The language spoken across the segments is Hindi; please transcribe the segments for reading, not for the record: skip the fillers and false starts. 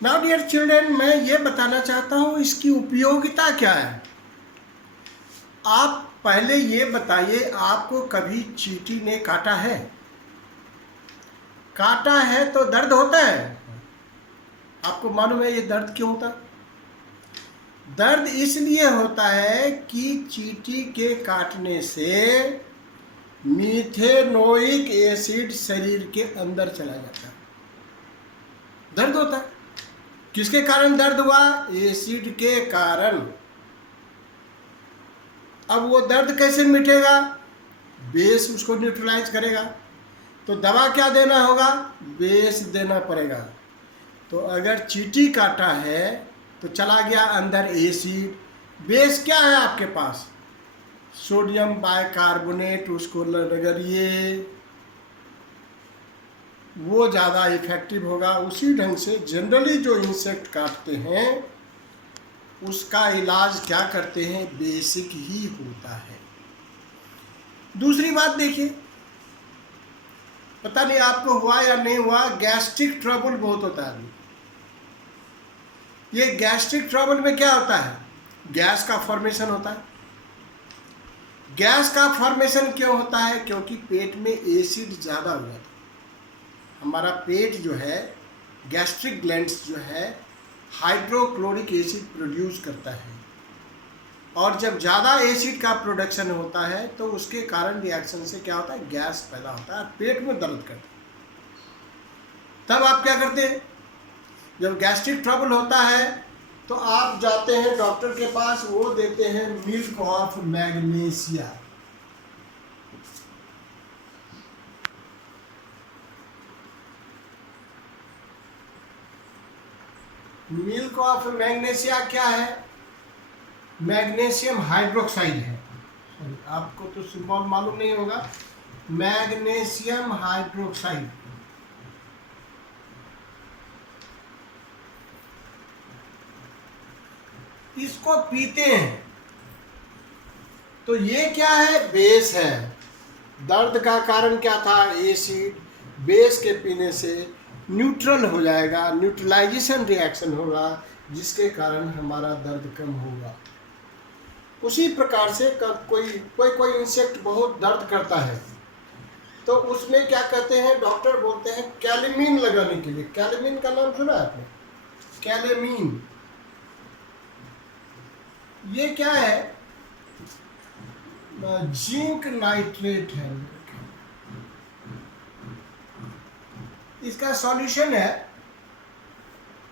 नाउ डियर चिल्ड्रन, मैं ये बताना चाहता हूँ इसकी उपयोगिता क्या है। आप पहले ये बताइए, आपको कभी चींटी ने काटा है? काटा है तो दर्द होता है। आपको मालूम है ये दर्द क्यों होता है? दर्द इसलिए होता है कि चींटी के काटने से मीथेनोइक एसिड शरीर के अंदर चला जाता है, दर्द होता है। किसके कारण दर्द हुआ? एसिड के कारण। अब वो दर्द कैसे मिटेगा? बेस उसको न्यूट्रलाइज करेगा। तो दवा क्या देना होगा? बेस देना पड़ेगा। तो अगर चींटी काटा है तो चला गया अंदर एसिड। बेस क्या है आपके पास? Sodium bicarbonate. उसको रगड़िए, वो ज़्यादा इफेक्टिव होगा। उसी ढंग से जनरली जो इंसेक्ट काटते हैं उसका इलाज क्या करते हैं? बेसिक ही होता है। दूसरी बात देखिए, पता नहीं आपको हुआ या नहीं हुआ, गैस्ट्रिक ट्रबल बहुत होता है। ये गैस्ट्रिक ट्रबल में क्या होता है? गैस का फॉर्मेशन होता है। गैस का फॉर्मेशन क्यों होता है? क्योंकि पेट में एसिड ज़्यादा हो जाता है। हमारा पेट जो है, गैस्ट्रिक ग्लैंड्स जो है, हाइड्रोक्लोरिक एसिड प्रोड्यूस करता है। और जब ज़्यादा एसिड का प्रोडक्शन होता है तो उसके कारण रिएक्शन से क्या होता है? गैस पैदा होता है, पेट में दर्द करता है। तब आप क्या करते हैं? जब गैस्ट्रिक ट्रबल होता है तो आप जाते हैं डॉक्टर के पास, वो देते हैं milk of magnesia. Milk of magnesia क्या है? मैग्नीशियम हाइड्रोक्साइड है। आपको तो सिंबल मालूम नहीं होगा। Magnesium hydroxide. इसको पीते हैं तो ये क्या है? बेस है। दर्द का कारण क्या था? एसिड। बेस के पीने से न्यूट्रल हो जाएगा, न्यूट्रलाइजेशन रिएक्शन होगा, जिसके कारण हमारा दर्द कम होगा। उसी प्रकार से कोई इंसेक्ट बहुत दर्द करता है तो उसमें क्या कहते हैं? डॉक्टर बोलते हैं कैलेमीन लगाने के लिए। कैलेमीन का नाम सुना है आपने? कैलेमीन ये क्या है? जिंक नाइट्रेट है। इसका सॉल्यूशन है,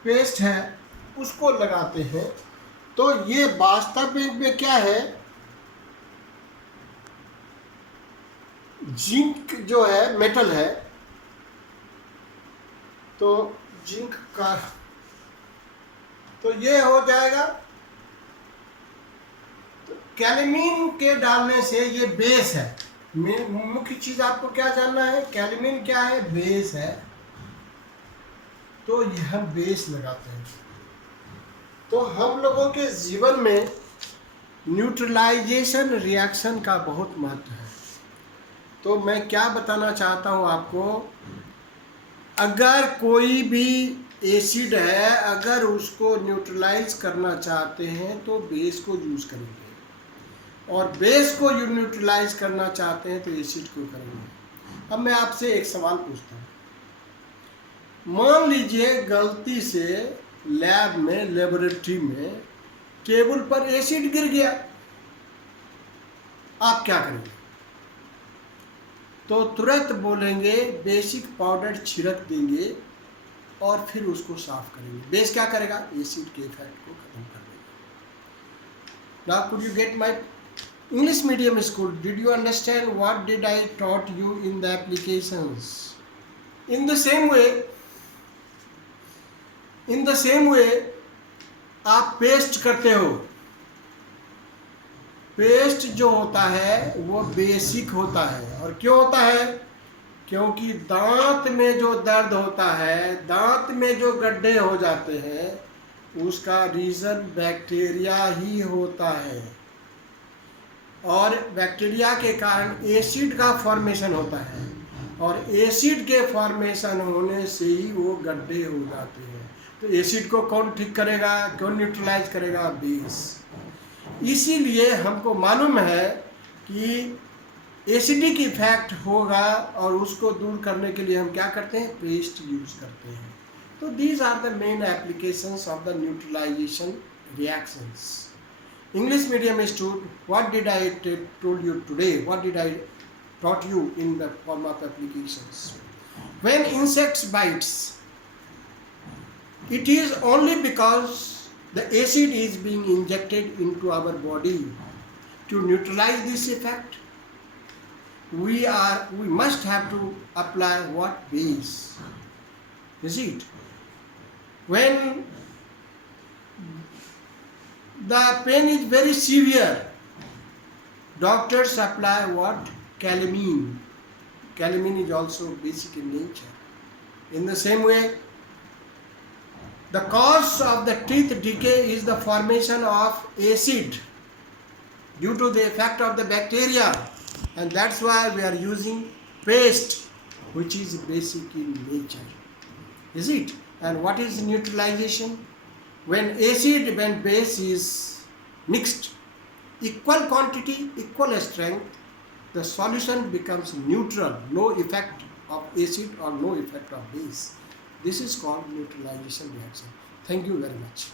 पेस्ट है, उसको लगाते हैं। तो ये वास्तव में क्या है? जिंक जो है मेटल है, तो जिंक का तो ये हो जाएगा। तो कैलेमीन के डालने से ये बेस है। मुख्य चीज आपको क्या जानना है? कैलेमीन क्या है? बेस है। तो यह बेस लगाते हैं। तो हम लोगों के जीवन में न्यूट्रलाइजेशन रिएक्शन का बहुत महत्व है। तो मैं क्या बताना चाहता हूँ आपको, अगर कोई भी एसिड है, अगर उसको न्यूट्रलाइज करना चाहते हैं तो बेस को यूज करेंगे, और बेस को न्यूट्रलाइज करना चाहते हैं तो एसिड को करेंगे। अब मैं आपसे एक सवाल पूछता हूँ। मान लीजिए गलती से लैब में, लेबोरेटरी में टेबल पर एसिड गिर गया, आप क्या करेंगे? तो तुरंत बोलेंगे बेसिक पाउडर छिड़क देंगे और फिर उसको साफ करेंगे। बेस क्या करेगा? एसिड के इफेक्ट को खत्म कर देगा। Now could you get my English medium school? Did you understand what did I taught you in the applications? In the same way आप पेस्ट करते हो। पेस्ट जो होता है वो बेसिक होता है। और क्यों होता है? क्योंकि दांत में जो दर्द होता है, दांत में जो गड्ढे हो जाते हैं, उसका रीज़न बैक्टीरिया ही होता है। और बैक्टीरिया के कारण एसिड का फॉर्मेशन होता है, और एसिड के फॉर्मेशन होने से ही वो गड्ढे हो जाते हैं। तो एसिड को कौन ठीक करेगा, कौन न्यूट्रलाइज करेगा? बेस। इसीलिए हमको मालूम है कि एसिडिक इफेक्ट होगा और उसको दूर करने के लिए हम क्या करते हैं? पेस्ट यूज करते हैं। तो these are the main applications of the neutralization reactions. English medium student, what did I told you today? What did I taught you in the form of applications? When insects bites, it is only because the acid is being injected into our body to neutralize this effect. We must have to apply what? Base. Is it? When the pain is very severe, doctors apply what? Calamine. Calamine is also basic in nature. In the same way, the cause of the teeth decay is the formation of acid due to the effect of the bacteria, and that's why we are using paste, which is basic in nature. Is it? And what is neutralization? When acid and base is mixed, equal quantity, equal strength, the solution becomes neutral, no effect of acid or no effect of base. This is called neutralization reaction. Thank you very much.